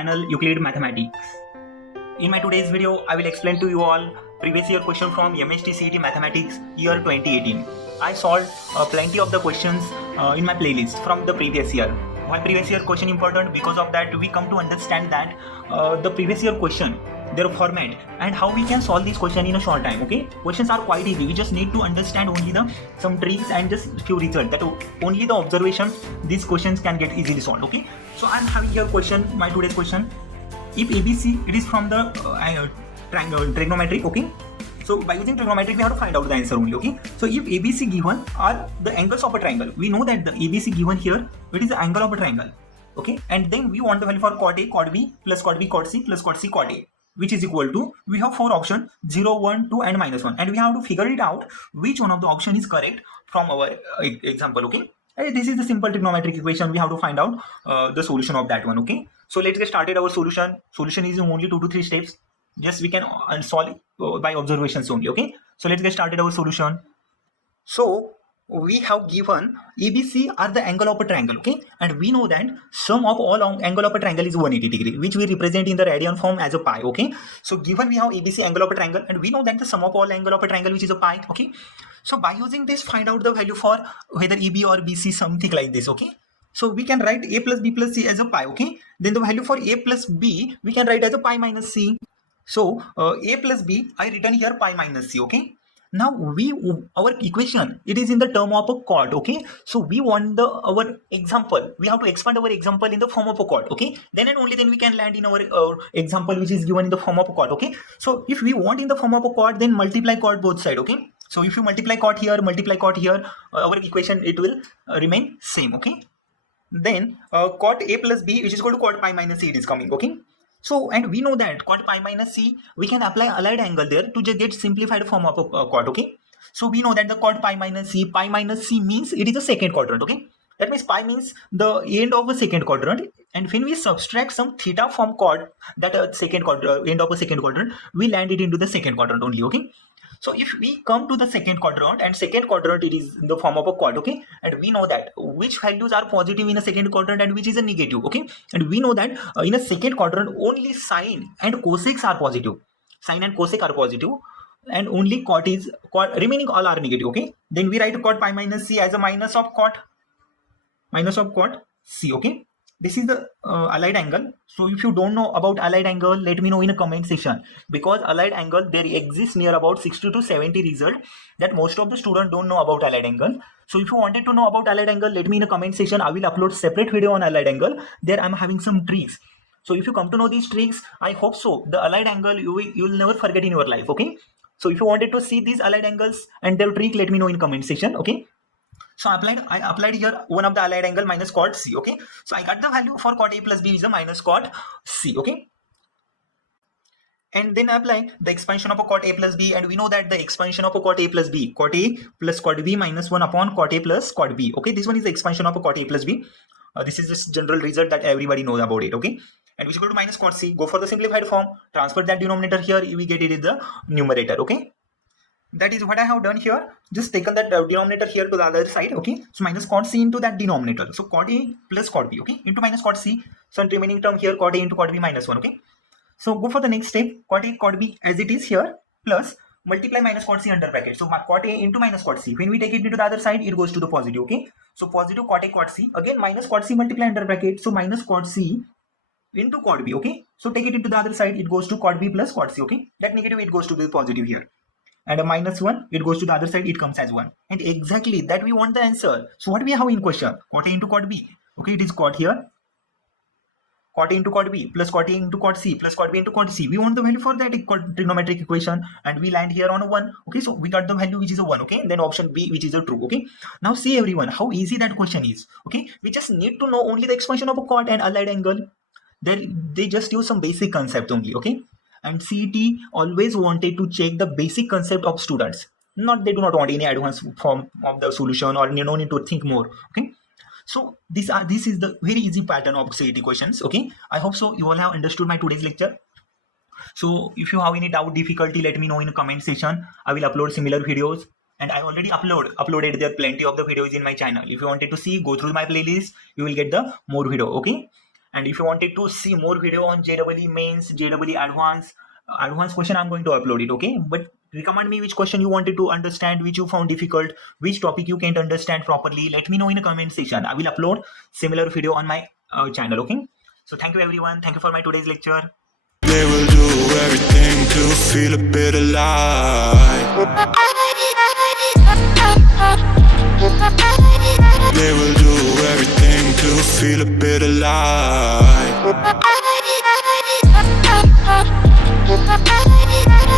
channel Euclid Mathematics. In my today's video, I will explain to you all previous year question from MHT-CET Mathematics year 2018. I solved plenty of the questions in my playlist from the previous year. Why previous year question important? Because of that we come to understand that the previous year question, their format and how we can solve this question in a short time. Okay, questions are quite easy. We just need to understand only some tricks and just few results. That only the observations these questions can get easily solved. Okay, so I'm having here question, my today's question. If ABC, it is from the trigonometric. Okay, so by using trigonometric we have to find out the answer only. Okay, so if ABC given are the angles of a triangle, we know that the ABC given here, it is the angle of a triangle. Okay, and then we want the value for chord A, chord B plus chord B, chord C plus chord C, chord A, which is equal to, we have four options, 0, 1, 2 and -1, and we have to figure it out which one of the option is correct from our example. Okay, and this is the simple trigonometric equation. We have to find out the solution of that one. Okay, so let's get started. Our solution is only 2 to 3 steps. Just we can solve it by observations only. Okay, so let's get started our solution. So we have given ABC are the angle of a triangle. Okay, and we know that sum of all angle of a triangle is 180 degree, which we represent in the radian form as a pi. Okay, so given we have ABC angle of a triangle, and we know that the sum of all angle of a triangle, which is a pi. Okay, so by using this, find out the value for whether EB or BC, something like this. Okay, so we can write A plus B plus C as a pi. Okay, then the value for A plus B we can write as a pi minus C. So A plus B, I written here pi minus C. Okay, now our equation, it is in the term of a chord. Okay, so we want our example, we have to expand our example in the form of a chord. Okay, then and only then we can land in our example which is given in the form of a chord. Okay, so if we want in the form of a chord, then multiply chord both side. Okay, so if you multiply chord here, our equation, it will remain same. Okay, then chord A plus B, which is equal to chord pi minus C, it is coming. Okay, so, and we know that chord pi minus C, we can apply allied angle there to just get simplified form of a chord. Okay, so we know that the chord pi minus C means it is a second quadrant. Okay, that means pi means the end of a second quadrant, and when we subtract some theta from chord, that second quadrant, end of a second quadrant, we land it into the second quadrant only. Okay, so if we come to the second quadrant, and second quadrant, it is in the form of a chord. Okay, and we know that which values are positive in a second quadrant and which is a negative. Okay, and we know that in a second quadrant only sine and cosec are positive. Sine and cosec are positive, and only cot is remaining all are negative. Okay, then we write chord pi minus C as a minus of chord C. Okay, this is the allied angle. So if you don't know about allied angle, let me know in a comment section, because allied angle, there exists near about 60 to 70 result that most of the students don't know about allied angle. So if you wanted to know about allied angle, let me in a comment section. I will upload separate video on allied angle. There I'm having some tricks. So if you come to know these tricks, I hope so the allied angle you will never forget in your life. Okay, so if you wanted to see these allied angles and their trick, let me know in comment section. Okay, so I applied here one of the allied angle minus chord C. Okay, so I got the value for chord A plus B is a minus chord C. Okay, and then I apply the expansion of a chord A plus B, and we know that the expansion of a chord A plus B, chord A plus chord B minus 1 upon chord A plus chord B. Okay, this one is the expansion of a chord A plus B. This is this general result that everybody knows about it. Okay, and which is equal to minus chord C. Go for the simplified form, transfer that denominator here, we get it in the numerator. Okay, that is what I have done here. Just taken that denominator here to the other side. Okay, so minus chord C into that denominator. So chord A plus chord B. Okay, into minus chord C. So remaining term here, chord A into chord B minus 1. Okay, so go for the next step. Chord A, chord B as it is here, plus multiply minus chord C under bracket. So chord A into minus chord C. When we take it into the other side, it goes to the positive. Okay, so positive chord A, chord C. Again minus chord C multiply under bracket. So minus chord C into chord B. Okay, so take it into the other side, it goes to chord B plus chord C. Okay, that negative, it goes to the positive here, and a minus 1, it goes to the other side, it comes as 1, and exactly that we want the answer. So what we have in question, chord A into chord B. Okay, it is chord here, chord A into chord B plus chord A into chord C plus chord B into chord C. We want the value for that trigonometric equation, and we land here on a 1. Okay, so we got the value which is a 1. Okay, and then option B, which is a true. Okay, now see everyone how easy that question is. Okay, we just need to know only the expansion of a chord and allied angle. They just use some basic concept only. Okay, and CET always wanted to check the basic concept of students. They do not want any advanced form of the solution, or no need to think more. Okay, so this is the very easy pattern of CET questions. Okay, I hope so you all have understood my today's lecture. So if you have any doubt, difficulty, let me know in the comment section. I will upload similar videos, and I already uploaded there plenty of the videos in my channel. If you wanted to see, go through my playlist, you will get the more video. Okay, And if you wanted to see more video on JEE mains, JEE advanced question, I'm going to upload it. Okay, but recommend me which question you wanted to understand, which you found difficult, which topic you can't understand properly. Let me know in the comment section. I will upload similar video on my channel. Okay, so thank you everyone. Thank you for my today's lecture. They will do everything to feel a bit alive. They will do everything to feel a bit alive.